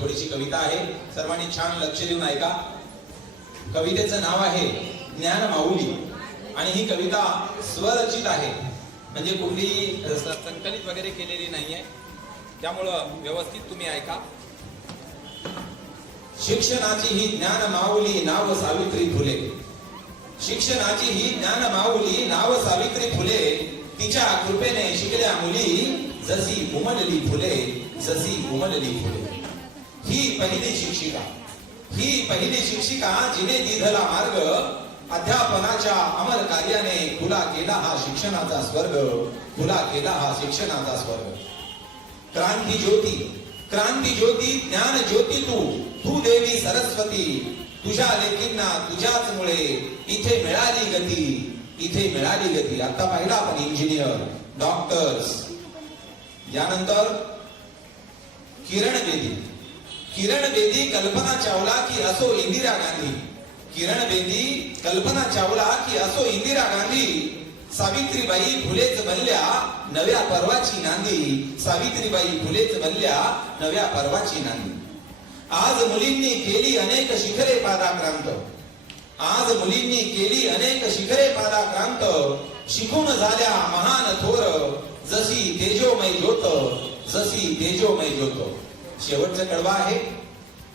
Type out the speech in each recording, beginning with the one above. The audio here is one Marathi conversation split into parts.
थोडीशी कविता आहे. सर्वांनी छान लक्ष देऊन ऐका. कवितेचं नाव आहे ज्ञान माऊली. आणि ही कविता स्वरचित आहे. म्हणजे कुठली संकलित वगैरे केलेली नाहीये. त्यामुळं व्यवस्थित तुम्ही ऐका. शिक्षणाची ही ज्ञान माऊली नाव सावित्री फुले. शिक्षणाची ही ज्ञान माऊली नाव सावित्री फुले. तिच्या कृपेने शिकल्या मुली जशी उमलली फुले जशी उमलली फुले. ही पहिली शिक्षिका. ही पहिली शिक्षिका जिने दिधला मार्ग अध्यापनाच्या अमर कार्याने खुला केला हा शिक्षणाचा स्वर्ग खुला केला हा शिक्षणाचा स्वर्ग. क्रांती ज्योती क्रांती ज्योती ज्ञान ज्योती तू तू देवी सरस्वती तुझ्या लेखींना तुझ्याच मुळे इथे मिळाली गती इथे मिळाली गती. आता पाहिला आपण इंजिनियर डॉक्टर्स यानंतर किरण बेदी. किरण बेदी कल्पना चावला की असो इंदिरा गांधी. किरण बेदी कल्पना चावला की असो इंदिरा गांधी. सावित्रीबाई फुलेच बनल्या नव्या पर्वाची नांदी. सावित्रीबाई फुलेच बनल्या नव्या पर्वाची नांदी. आज मुलींनी केली अनेक शिखरे पादाक्रांत. आज मुलींनी केली अनेक शिखरे पादाक्रांत. शिकून झाल्या महान थोर. जशी तेजोमय ज्योत जशी तेजोमय ज्योत. शेवटचा कडवा आहे.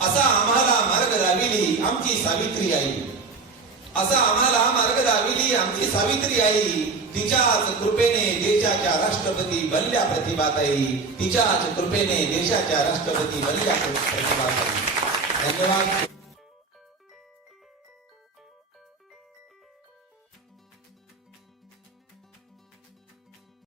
असा आम्हाला मार्ग दाविली आमची सावित्री आई. असा आम्हाला मार्ग दाविली आमची सावित्री आई. तिच्याच कृपेने देशाच्या राष्ट्रपती बनल्या प्रतिभाताई. तिच्याच कृपेने देशाच्या राष्ट्रपती बनल्या प्रतिभाताई. धन्यवाद.